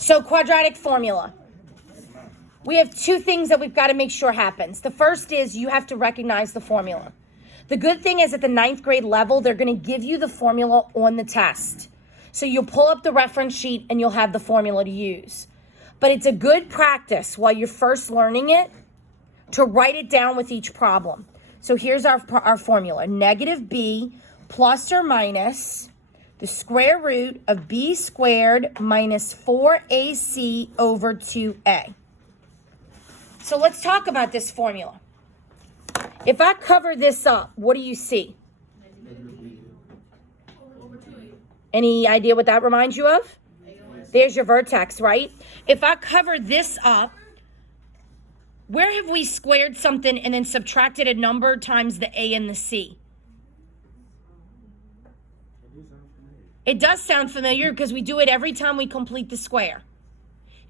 So quadratic formula. We have two things that we've got to make sure happens. The first is you have to recognize the formula. The good thing is at the 9th grade level, they're going to give you the formula on the test. So you'll pull up the reference sheet and you'll have the formula to use. But it's a good practice while you're first learning it to write it down with each problem. So here's our formula. Negative b plus or minus the square root of b squared minus 4ac over 2a. So let's talk about this formula. If I cover this up, what do you see? Any idea what that reminds you of? There's your vertex, right? If I cover this up, where have we squared something and then subtracted a number times the a and the c? It does sound familiar because we do it every time we complete the square.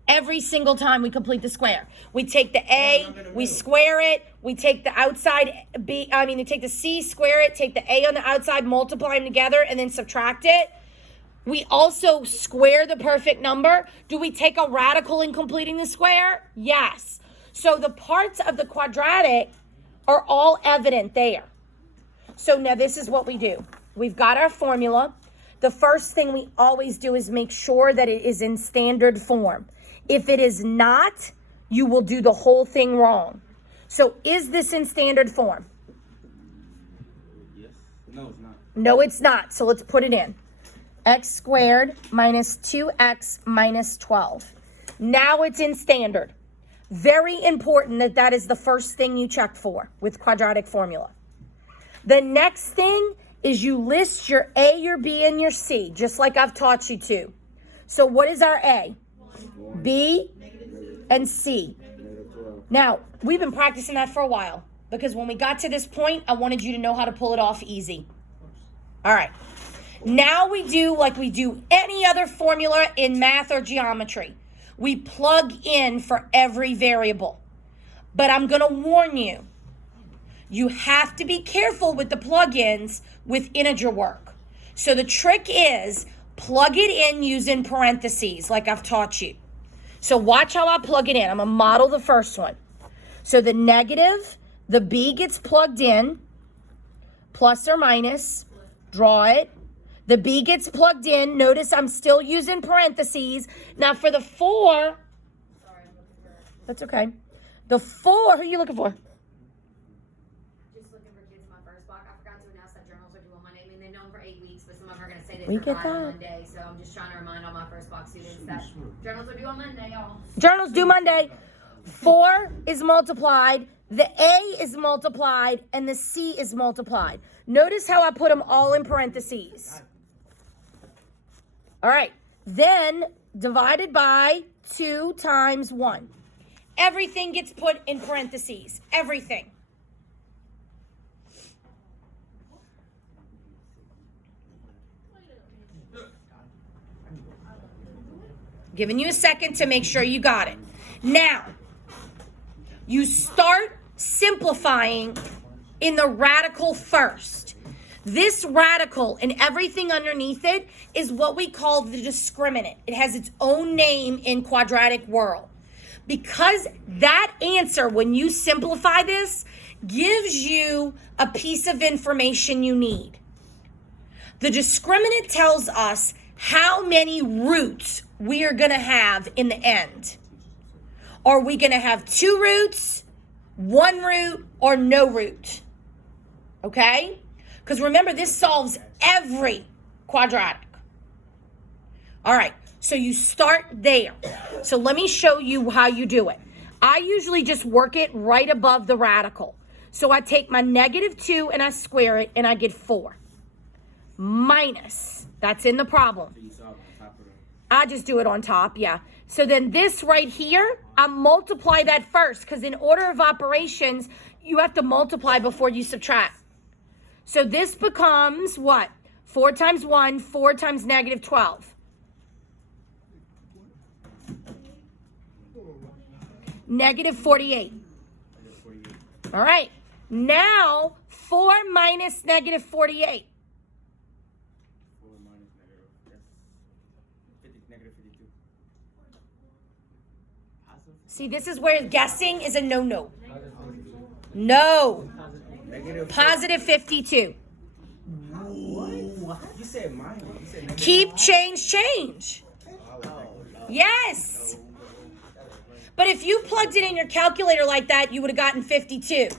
Every single time we complete the square. We take the a, we square it, we take the outside b, we take the c, square it, take the a on the outside, multiply them together, and then subtract it. We also square the perfect number. Do we take a radical in completing the square? Yes. So the parts of the quadratic are all evident there. So now this is what we do. We've got our formula. The first thing we always do is make sure that it is in standard form. If it is not, you will do the whole thing wrong. So is this in standard form? Yes. No, it's not. No, it's not. So let's put it in. X squared minus 2x minus 12. Now it's in standard. Very important that that is the first thing you check for with quadratic formula. The next thing is you list your A, your B, and your C, just like I've taught you to. So what is our A? B and C. Now, we've been practicing that for a while because when we got to this point, I wanted you to know how to pull it off easy. All right. Now we do like we do any other formula in math or geometry. We plug in for every variable. But I'm going to warn you, you have to be careful with the plug-ins with integer work. So the trick is plug it in using parentheses like I've taught you. So watch how I plug it in. I'm going to model the first one. So the negative, the b gets plugged in, plus or minus, draw it. The b gets plugged in. Notice I'm still using parentheses. Now for the 4, that's okay. The 4, who are you looking for? Just looking for kids in my first block. I forgot to announce that journals are due on Monday. I mean, they've known for 8 weeks, but some of them are going to say We they get forgot on that. Monday. So I'm just trying to remind all my first block students that journals are due on Monday, y'all. Journals due Monday. 4 is multiplied. The A is multiplied. And the C is multiplied. Notice how I put them all in parentheses. All right. Then divided by 2 times 1. Everything gets put in parentheses. Everything. Giving you a second to make sure you got it. Now, you start simplifying in the radical first. This radical and everything underneath it is what we call the discriminant. It has its own name in quadratic world. Because that answer, when you simplify this, gives you a piece of information you need. The discriminant tells us how many roots we are going to have in the end. Are we going to have 2 roots, 1 root, or no root? Okay? Because remember, this solves every quadratic. All right, so you start there. So let me show you how you do it. I usually just work it right above the radical. So I take my -2 and I square it and I get 4. Minus, that's in the problem. I just do it on top, yeah. So then this right here, I multiply that first because in order of operations, you have to multiply before you subtract. So this becomes what? 4 times 1, 4 times -12. -48. All right. Now, 4 minus -48. 4 minus negative, that's -52. See, this is where guessing is a no-no. No. Positive 52. What? You said minus. You said negative. Keep, change. Yes. But if you plugged it in your calculator like that, you would have gotten 52.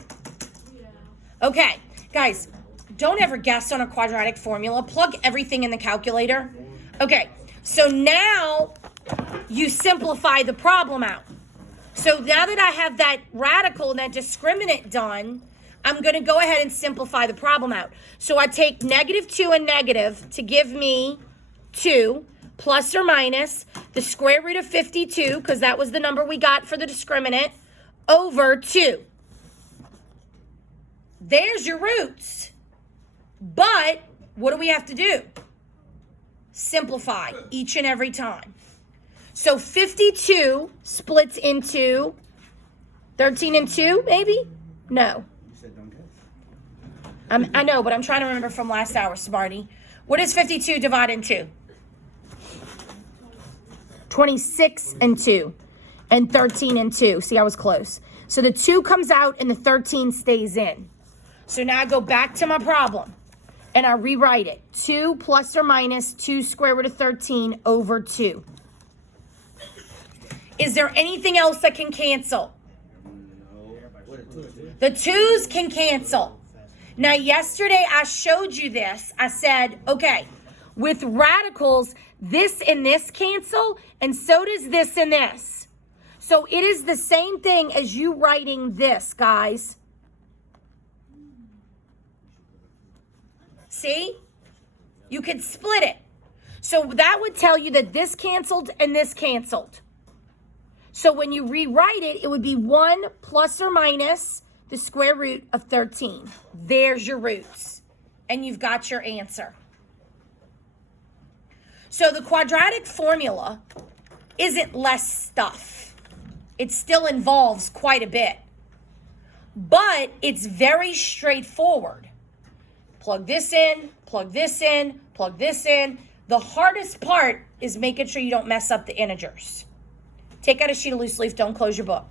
Okay, guys, don't ever guess on a quadratic formula. Plug everything in the calculator. Okay, so now you simplify the problem out. So now that I have that radical and that discriminant done, I'm going to go ahead and simplify the problem out. So I take negative 2 and negative to give me 2 plus or minus the square root of 52, because that was the number we got for the discriminant, over 2. There's your roots. But what do we have to do? Simplify each and every time. So 52 splits into 13 and 2, maybe? No. You said don't guess. I know, but I'm trying to remember from last hour, Smarty. What is 52 divided into? 26 and 2. And 13 and 2. See, I was close. So the 2 comes out and the 13 stays in. So now I go back to my problem. And I rewrite it. 2 plus or minus 2 square root of 13 over 2. Is there anything else that can cancel? The 2's can cancel. Now, yesterday I showed you this. I said, okay, with radicals, this and this cancel, and so does this and this. So it is the same thing as you writing this, guys. See? You could split it. So that would tell you that this canceled and this canceled. So when you rewrite it, it would be 1 plus or minus the square root of 13. There's your roots. And you've got your answer. So the quadratic formula isn't less stuff. It still involves quite a bit. But it's very straightforward. Plug this in, plug this in, plug this in. The hardest part is making sure you don't mess up the integers. Take out a sheet of loose leaf, don't close your book.